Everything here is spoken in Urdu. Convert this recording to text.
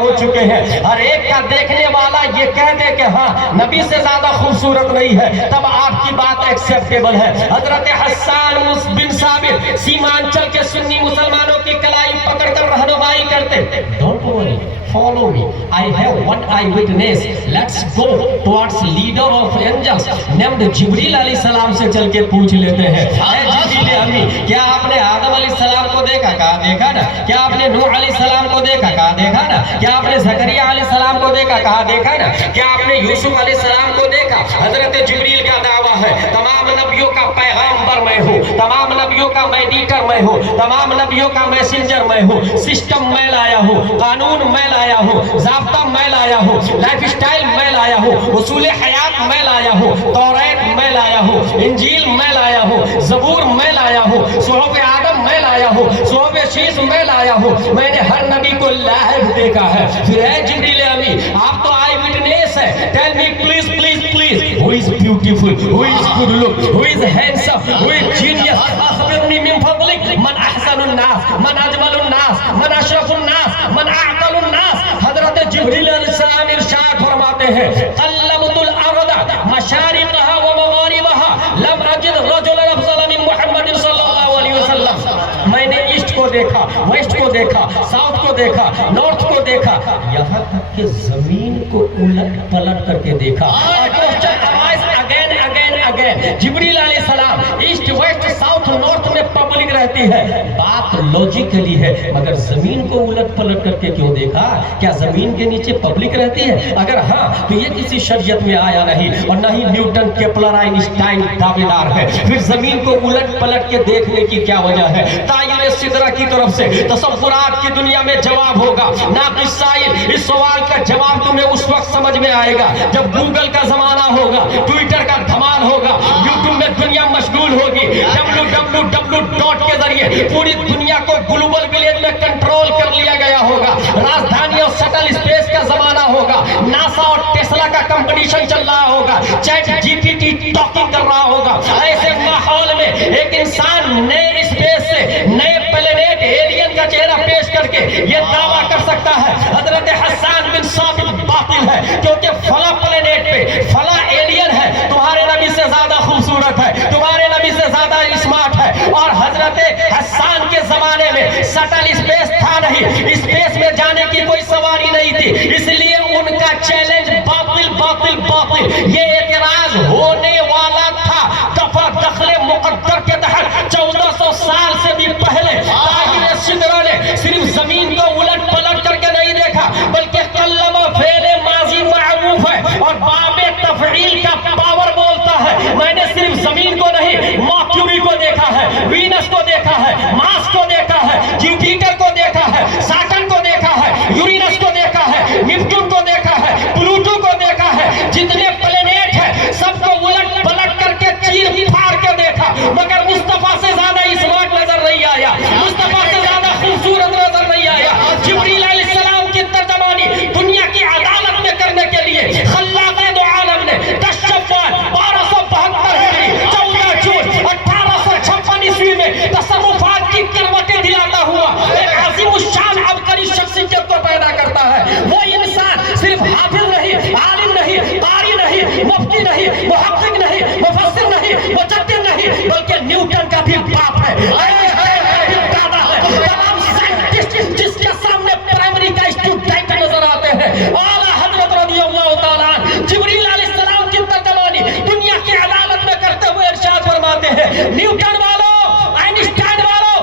ہو چکے ہیں. ہر ایک کا دیکھنے والا یہ کہہ دے کہ ہاں نبی سے زیادہ خوبصورت نہیں ہے, تب آپ کی بات ایکسیپٹیبل ہے. حضرت حسان بن ثابت سیمانچل کے سنی مسلمانوں کی کلائی پکڑ کر رہنمائی کرتے. Don't worry, follow me. I have one eyewitness. Let's go towards leader of angels named جبریل علیہ السلام سے چل کے پوچھ لیتے ہیں. اے جبریل امی, کیا آپ نے آدم علیہ السلام کو دیکھا؟ کہا دیکھا نا. کیا آپ نے نوح علیہ السلام کو دیکھا؟ کہا دیکھا نا. کیا آپ نے زکریا علیہ السلام کو دیکھا؟ کہا دیکھا نا. کیا آپ نے یوسف علیہ السلام کو دیکھا؟ حضرت جبریل کا دعویٰ ہے تمام نبیوں کا پیغامبر میں ہوں, تمام نبیوں کا میڈیٹر میں ہوں, تمام نبیوں کا میسنجر میں ہوں. سسٹم میں لایا ہوں, قانون میں لایا ہوں, ضابطہ میں لایا ہوں, لائف سٹائل میں لایا ہوں, اصول حیات میں لایا ہوں, توریت میں لایا ہوں, انجیل میں لایا ہوں, زبور میں لایا ہوں, صحف آدم میں لایا ہوں, صحف شیس میں لایا ہوں. میں نے ہر نبی کو لائیو دیکھا ہے. پھر اے جبریل امی, آپ تو آئی وٹنس ہے. Tell me please please please, who is beautiful, who is good look, who is handsome, who is genius. اخبرنی من فضلک من احسن الناس, من اجمل الناس, من اشرف الناس, من اعقل الناس. حضرت جبریل علیہ السلام ارشاد فرماتے ہیں قلبت الارض مشارقها ومغاربها لم اجد رجلا افضل من محمد صلی اللہ علیہ وسلم. میں نے ایسٹ کو دیکھا, ویسٹ کو دیکھا, ساؤتھ کو دیکھا, نارتھ کو دیکھا, یہاں تک کہ زمین کو الٹ پلٹ کر کے دیکھا. جبریل علیہ السلام ایسٹ ویسٹ ساؤتھ نارتھ میں پبلک رہتی ہے, بات لوجیکلی ہے, مگر زمین کو الٹ پلٹ کر کے کیوں دیکھا؟ کیا زمین کے نیچے پبلک رہتی ہے؟ اگر ہاں تو یہ کسی شریعت میں آیا نہیں, اور نہ ہی نیوٹن, کیپلر, آئنسٹائن دعویدار ہے. پھر زمین کو الٹ پلٹ کے دیکھنے کی کیا وجہ ہے؟ تعین سدرہ کی طرف سے تصورات کی دنیا میں جواب ہوگا. ناقص سائل, اس سوال کا جواب تمہیں اس وقت سمجھ میں آئے گا جب گوگل کا زمانہ ہوگا, ٹویٹر کا دھمال ہوگا, یوٹیوب میں دنیا مشغول ہوگی, www کے ذریعے پوری دنیا کو گلوبل ولیج میں کنٹرول کر لیا گیا ہوگا. راجدھانی اور سٹل اسپیس کا زمانہ ہوگا, ناسا اور ٹیسلا کا کمپٹیشن چل رہا ہوگا, ChatGPT talking کر رہا ہوگا. ایسے ماحول میں ایک انسان نئے اسپیس سے, نئے پلینیٹ, ایلین کا چہرہ پیش کر کے یہ دعویٰ کر سکتا ہے حضرت حسان بن ثابت باطل ہے, کیونکہ فلاں پلینیٹ پہ فلاں ایلین ہے تمہارے نبی سے زیادہ خوبصورت ہے, تمہارے نبی سے زیادہ اسمارٹ ہے. اور حضرت حسان کے زمانے میں سٹل اسپیس تھا نہیں, اسپیس میں جانے کی کوئی سواری نہیں تھی, اس لیے ان کا چیلنج باطل باطل باطل. یہ اعتراض ہونے والا تھا دفع دخل مقدر کے تحت 1400 سال سے بھی پہلے. طاہر سدرہ نے صرف زمین کو الٹ پلٹ کر کے نہیں دیکھا, بلکہ قلب فعل ماضی معروف ہے اور باب تفعیل کا پاور بولتا ہے. میں نے صرف زمین کو نہیں, مرکوری کو دیکھا ہے, وینس کو دیکھا ہے, مارس کو دیکھا ہے, جوپیٹر کو دیکھا ہے, سیٹرن کو دیکھا ہے, یورینس کو دیکھا ہے, نیپٹون کو دیکھا ہے, پلوٹو کو دیکھا ہے. جتنے پلینیٹ ہیں سب کو الٹ پلٹ کر کے چیر پھاڑ کے دیکھا, مگر مصطفیٰ سے زیادہ اسمارٹ نظر نہیں آیا, مصطفیٰ سے زیادہ خوبصورت نظر نہیں آیا. جبریل علیہ السلام کی ترجمانی دنیا کی عدالت میں کرنے کے لیے خلاق دو عالم نے 10 شوال 1272 ہجری 14 جون 1856 عیسوی میں تصرفات کی کروٹیں دلاتا ہوا ایک عظیم الشان عبقری شخصیت کو پیدا کرتا ہے. وہ انسان صرف حافظ نہیں, عالم نہیں, قاری نہیں, مفتی نہیں, محقق نہیں, مفسر نہیں, مجدد نہیں, بلکہ نیوٹن کا بھی باپ ہے, دادا ہے. تمام سائنٹسٹ جس کے سامنے پرائمری کا اسٹوڈنٹ نظر آتے ہیں, اعلیٰ حضرت رضی اللہ تعالیٰ جبریل علیہ السلام کی ترجمانی دنیا کی عدالت میں کرتے ہوئے ارشاد فرماتے ہیں نیوٹن